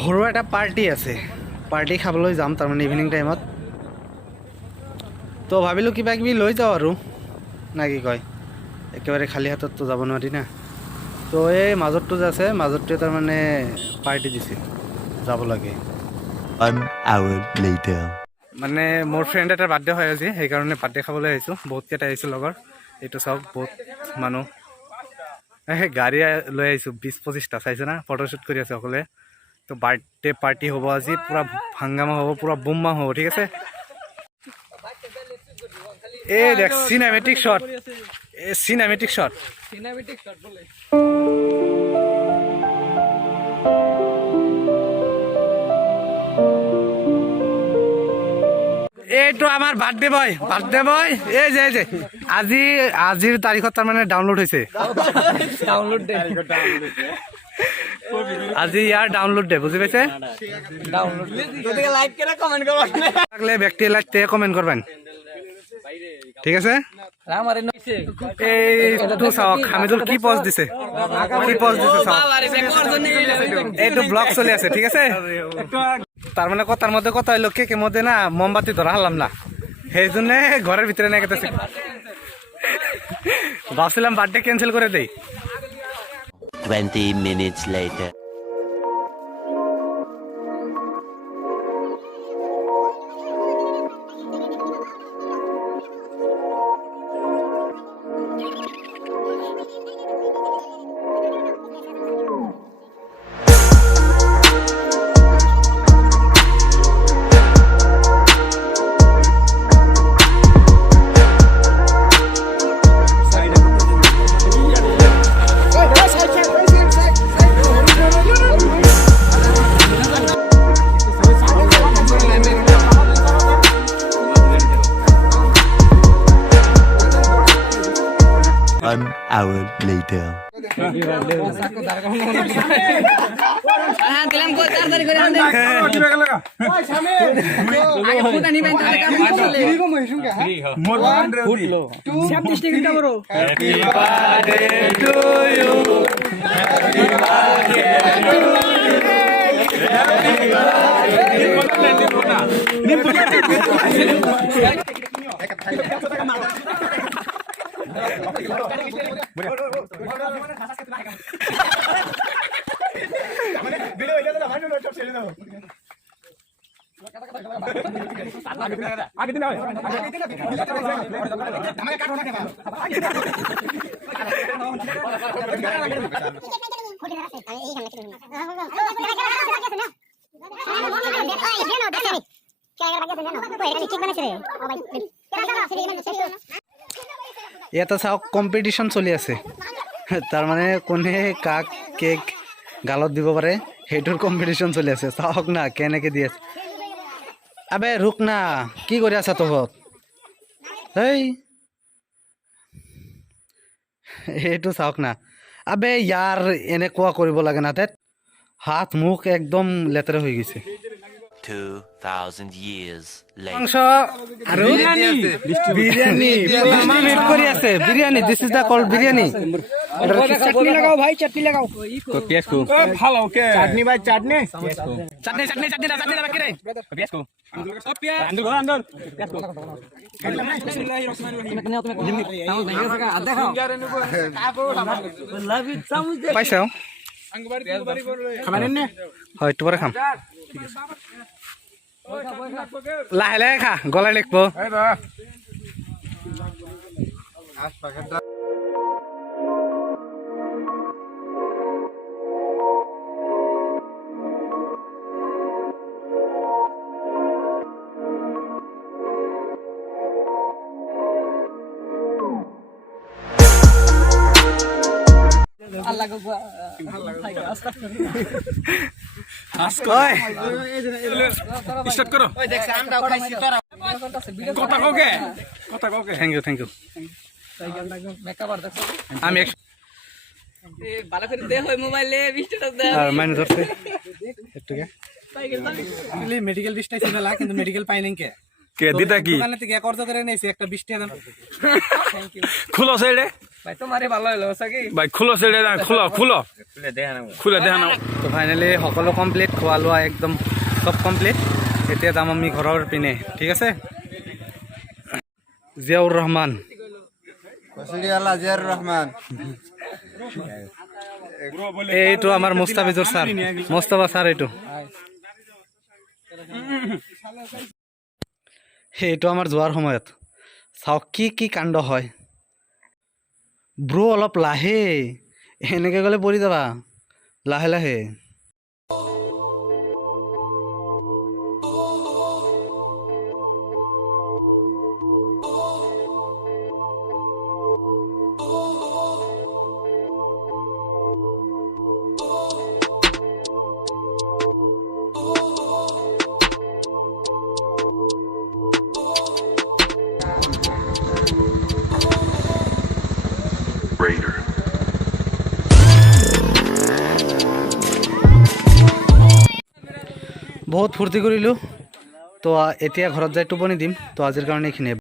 সৰু এটা পাৰ্টি আছে, পাৰ্টি খাবলৈ যাম তাৰমানে ইভিনিং টাইমত। তো ভাবিলোঁ কিবা কিবি লৈ যাওঁ আৰু না কি কয়, একেবাৰে খালী হাতততো যাব নোৱাৰি না। তো এই মাজতটো যে আছে, মাজতটোৱে তাৰমানে পাৰ্টি দিছে, যাব লাগে। 1 hour later. মানে মোৰ ফ্ৰেণ্ড এটাৰ বাৰ্থডে হৈ আছে, সেইকাৰণে বাৰ্থডে খাবলৈ আহিছোঁ। বহুতকেইটা আহিছোঁ লগৰ, এইটো চাওক বহুত মানুহ। গাড়ী লৈ আহিছোঁ 20-25টা, চাইছে না, ফটোশ্বুট কৰি আছে সকলোৱে। তো বাৰ্থডে পাৰ্টি হ'ব আজি, পূৰা হাংগামা হ'ব, পূৰা বুম্মা হ'ব, ঠিক আছে। এই দেখ চিনেমেটিক শট, এই চিনেমেটিক শট, চিনেমেটিক শট বলে। এইটো আমাৰ বাৰ্থডে বয়, এই যে আজিৰ তাৰিখত তাৰমানে ডাউনলোড হৈছে, আজি ইয়াৰ ডাউনলোড দে, বুজি পাইছে। ব্যক্তি লাইক কমেন্ট করবেন, ঠিক আছে। এইটো চাওক হামিদুল কি পজ দিছে, এইটো ব্লগ চলি আছে, ঠিক আছে। তার মানে কথার মধ্যে কথা হইলো কেকের মধ্যে না মোমবাতি ধরা হারলাম না, সেই জন্য ঘরের ভিতরে নিয়ে গেতেছি। ভাবছিলাম বার্থডে ক্যান্সেল করে দেই। 20 minutes later. One hour later. ইয়াতে চাওক কম্পিটিশ্যন চলি আছে, তাৰমানে কোনে কাক কেক গালত দিব পাৰে সেইটোৰ কম্পিটিশ্যন চলি আছে। চাওক না কেনেকৈ দি আছে। আবে ৰুক না, কি কৰি আছা তহঁত? হেই এইটো চাওক না, আবে ইয়াৰ এনেকুৱা কৰিব লাগে না, তাত হাত মুখ একদম লেতেৰা হৈ গৈছে। 2000 years later. মাংস আৰু বিৰিয়ানি মামা মেক কৰি আছে, biryani, this is the called biryani. Chutney लगाओ भाई, चटनी लगाओ। तो प्याज को भालो के चटनी भाई, चटनी चटनी चटनी चटनी ना चटनी ना बाकी रे प्याज को अंदर घोड़ा अंदर प्याज को পাইছে হয় তোমাৰ খাম, লাহে লাহে খা, গলাই লিখব। स्टार्ट करो কথা কোকে থ্যাংক ইউ আমি ভালো করে দে হয় মোবাইলে 20 টাকা দে আর মানে ধরতে একটু কে মেডিকেল 20 টাকা ছিল কিন্তু মেডিকেল পাই নাই কে দিতা কি দোকানে থেকে এক অর্ধ করে নিয়েছি, একটা 20 টাকা দাম। খুলো সাইডে ভাই তোমারে ভালো হলো সকি ভাই খুলো ছেড়ে দেন খুলো খুলো খুলে দেখা নাও তো ফাইনেলি সকলো কমপ্লিট খোৱা লোৱা একদম চব কমপ্লিট এতিয়া যাম আমি ঘৰৰ পিনে ঠিক আছে জিয়াউৰ ৰহমান এইটো আমাৰ মুস্তাফিজুৰ ছাৰ মুস্তাফা ছাৰ এইটো আমাৰ যোৱাৰ সময়ত চাওক কি কি কাণ্ড হয় ব্ৰো অলপ লাহে এনেকৈ গ'লে পৰি যাবা লাহে লাহে বহুত ফূৰ্তি কৰিলোঁ তো এতিয়া ঘৰত যাই টোপনি দিম তো আজিৰ কাৰণে এইখিনিয়ে